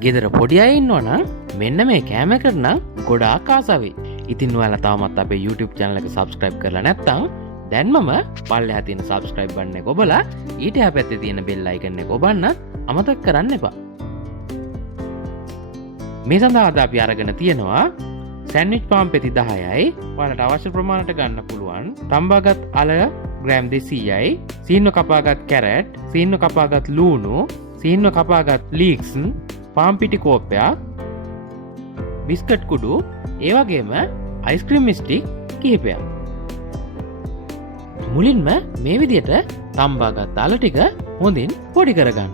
ගෙදර පොඩි අය ඉන්නවනම් මෙන්න මේ කෑම එකට නම් ගොඩාක් ආසාවෙයි. ඉතින් ඔයාලා තාමත් අපේ YouTube channel එක subscribe කරලා නැත්නම් දැන්මම පල්ලෙහා තියෙන subscribe button එක ඔබලා ඊට එහා පැත්තේ තියෙන bell icon එක ඔබන්න අමතක කරන්න එපා. මේ සඳහා අද අපි අරගෙන තියෙනවා සෑන්ඩ්විච් පාන් පෙති 10යි. ඔයාලට අවශ්‍ය ප්‍රමාණයට ගන්න පුළුවන්. තම්බාගත් අල ග්‍රෑම් 200යි. සීන්ව කපාගත් කැරට්, සීන්ව කපාගත් ලූණු, සීන්ව කපාගත් ලීක්ස්, පාන් පිටි කෝප්පයක්, බිස්කට් කුඩු, ඒ වගේම අයිස්ක්‍රීම් ස්ටික් කිහිපයක්. මුලින්ම මේ විදිහට තම්බාගත් අල ටික හොඳින් පොඩි කරගන්න.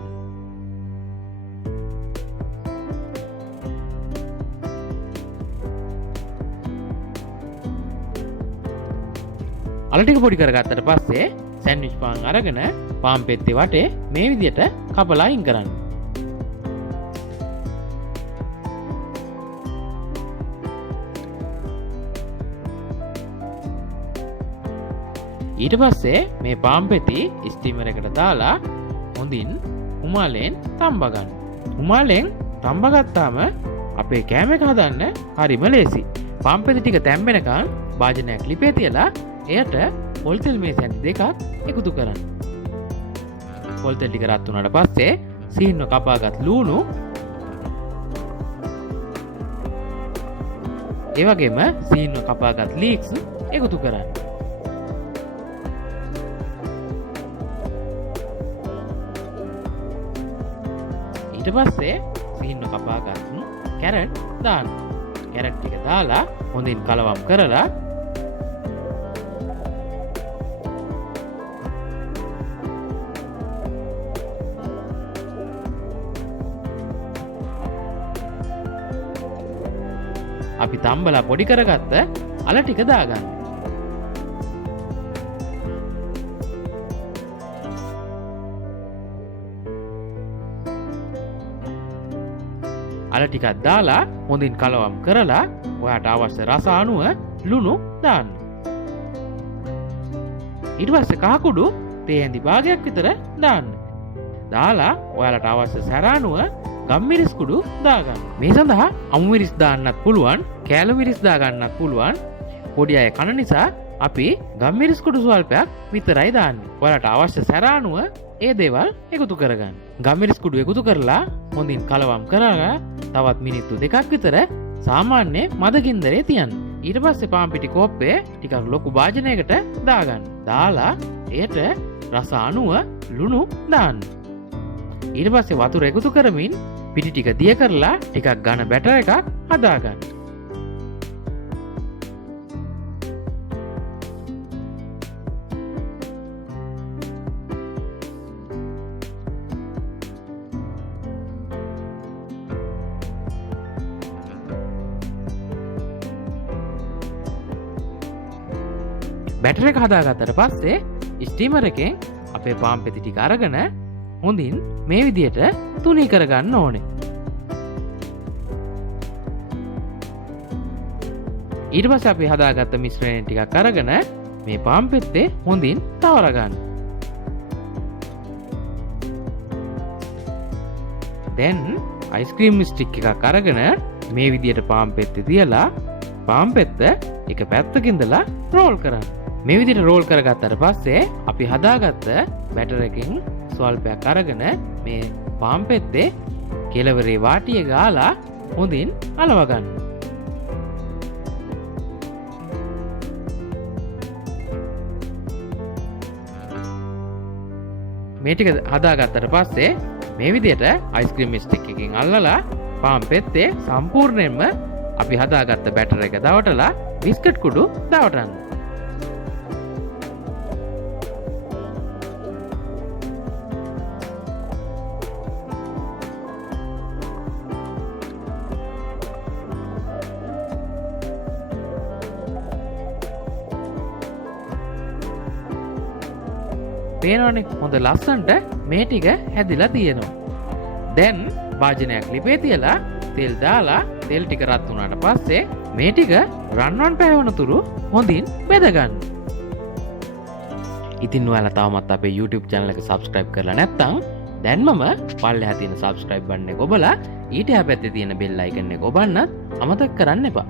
අල ටික පොඩි කරගත්තට පස්සේ සෑන්ඩ්විච් පාන් අරගෙන පාන් පෙත්තේ වටේ මේ විදිහට කපලා අයින් කරන්න. ඊට පස්සේ මේ පාන් පෙති ස්ටීමර් එකට දාලා හොඳින් උමාලෙන් තම්බා ගන්න. උමාලෙන් තම්බා ගත්තාම අපේ කෑම එක හදන්න හරිම ලේසි. පාන් පෙති ටික තැම්බෙනකන් භාජනයක් ලිපේ තියලා එයට පොල් තෙල් මේස ඇටි දෙකක් එකතු කරන්න. පොල් තෙල් ටික රත් වුණාට පස්සේ සීන්ව කපාගත් ලූණු, ඒ වගේම සීන්ව කපාගත් ලීක්ස් එකතු කරන්න. ඊට පස්සේ සීන්ව කපාගත් කැරට් දාන්න. කැරට් ටික දාලා හොඳින් කලවම් කරලා අපි තම්බලා පොඩි කරගත්ත අල ටික දාගන්න. අල ටිකක් දාලා හොඳින් කලවම් කරලා ඔයාට අවශ්‍ය රස අනුව ලුණු දාන්න. ඊට පස්සේ කහ කුඩු තේ ඇඳි භාගයක් විතර දාන්න. දාලා ඔයාලට අවශ්‍ය සැර අනුව ගම්මිරිස් කුඩු දාගන්න. මේ සඳහා අමු මිරිස් දාන්නත් පුළුවන්, කෑලු මිරිස් දාගන්නත් පුළුවන්. පොඩි අය කන නිසා අපි ගම්මිරිස් කුඩු ස්වල්පයක් විතරයි දාන්නේ. ඔයාලට අවශ්‍ය සැර අනුව ඒ දේවල් එකතු කරගන්න. ගම්මිරිස් කුඩු එකතු කරලා හොඳින් කලවම් කරලා තවත් මිනිත්තු 2ක් විතර සාමාන්‍ය මද ගින්දරේ තියන්න. ඊට පස්සේ පාන් පිටි කෝප්පේ ටිකක් ලොකු භාජනයකට දාගන්න. දාලා එයට රස අනුව ලුණු දාන්න. ඊට පස්සේ වතුර එකතු කරමින් පිටි ටික දිය කරලා ටිකක් ඝන බැටර් එකක් හදාගන්න. බැටර් එක හදාගත්තට පස්සේ ස්ටීමර් එකෙන් අපේ පාන් පෙති ටික අරගෙන හොඳින් මේ විදිහට තුනී කරගන්න ඕනේ. ඊට පස්සේ අපි හදාගත්ත මිශ්‍රණය ටිකක් අරගෙන මේ පාන් පෙත්තේ හොඳින් තවර ගන්න. දැන් අයිස්ක්‍රීම් ස්ටික් එකක් අරගෙන මේ විදිහට පාන් පෙත්තේ තියලා පාන් පෙත්ත එක පැත්තකින් ඉඳලා රෝල් කරන්න. මේ විදිහට රෝල් කරගත්තට පස්සේ අපි හදාගත්ත බැටර් එකකින් ස්වල්පයක් අරගෙන මේ පාන් පෙත්තේ කෙළවරේ වාටිය ගාලා හොඳින් අලව ගන්න. මේ ටික හදාගත්තට පස්සේ මේ විදිහට අයිස්ක්‍රීම් ස්ටික් එකකින් අල්ලලා පාන් පෙත්තේ සම්පූර්ණයෙන්ම අපි හදාගත්ත බැටර් එක දවටලා බිස්කට් කුඩු දවටන්න. පේනවනේ හොඳ ලස්සනට මේ ටික හැදිලා තියෙනවා. දැන් භාජනයක් ලිපේ තියලා තෙල් දාලා තෙල් ටික රත් වුණාට පස්සේ මේ ටික රන්වන් පැහැවෙන තුරු හොඳින් බෙද ගන්න. ඉතින් ඔයාලා තවමත් අපේ YouTube channel එක subscribe කරලා නැත්නම් දැන්මම පල්ලෙහා තියෙන subscribe button එක ඔබලා ඊට එහා පැත්තේ තියෙන බෙල් අයිකන් එක ඔබන්නත් අමතක කරන්න එපා.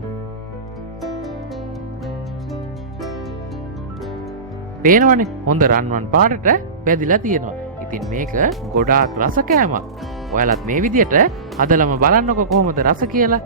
පේනවනේ හොඳ රන්වන් පාටට වැදිලා තියෙනවා. ඉතින් මේක ගොඩාක් රස කෑමක්. ඔයාලත් මේ විදියට හදලම බලන්නකො කොහොමද රස කියලා.